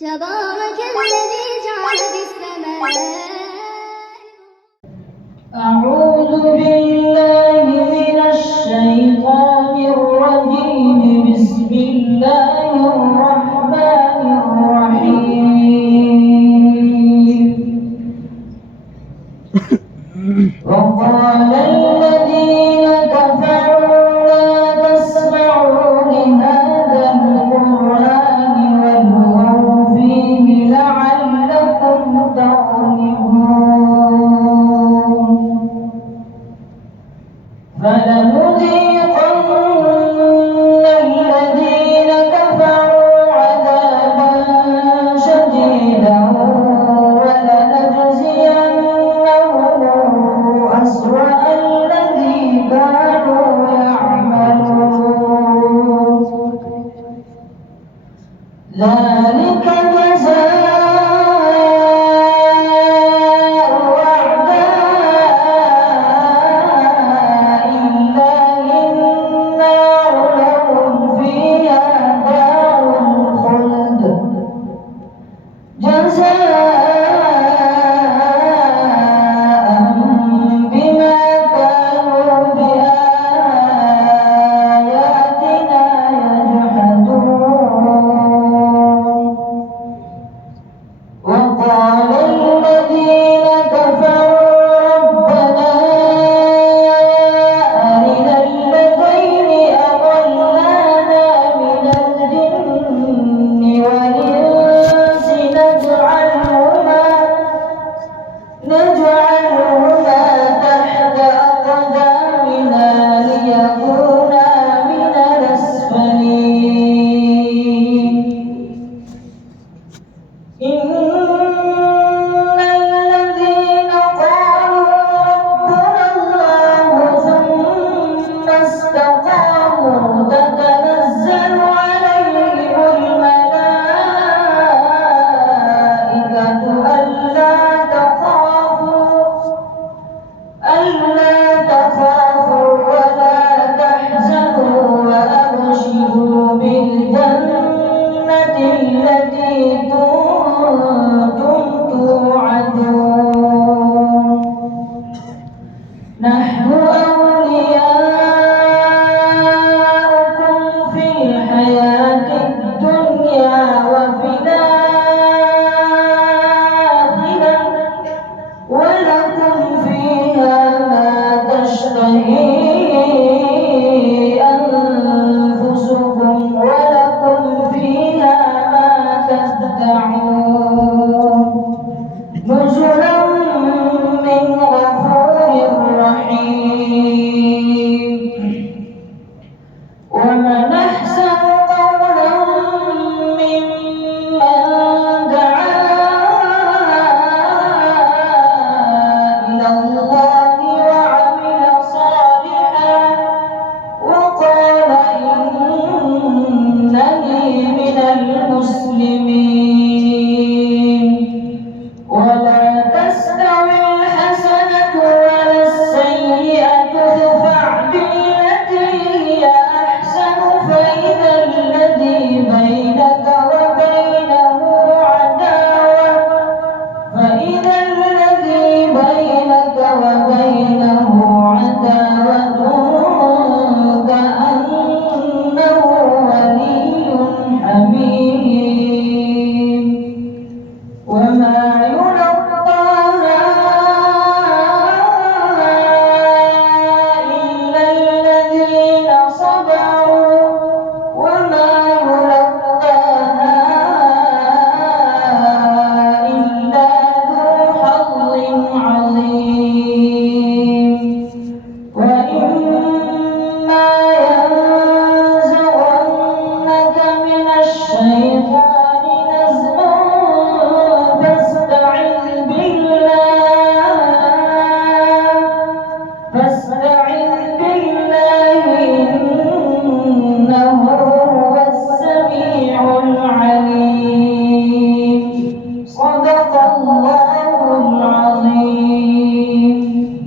تبارك الذي جعل في السماء. أعوذ بالله من الشيطان الرجيم. بسم الله الرحمن الرحيم. وقال الذين كفروا لا تسمعوا لهذا القرآن والغوا فيه لعلكم تغلبون. فلنذيقن الذين كفروا عذابا شديدا ولنجزينهم أسوأ الذي كانوا يعملون. ذلك نجعلهما تحت أقدامنا ليكونا من الأسفلين. إن الذين قالوا ربنا الله ثم استقاموا تتنزل عليهم الملائكة ألا تخافوا ولا تحزنوا وأبشروا بالجنة التي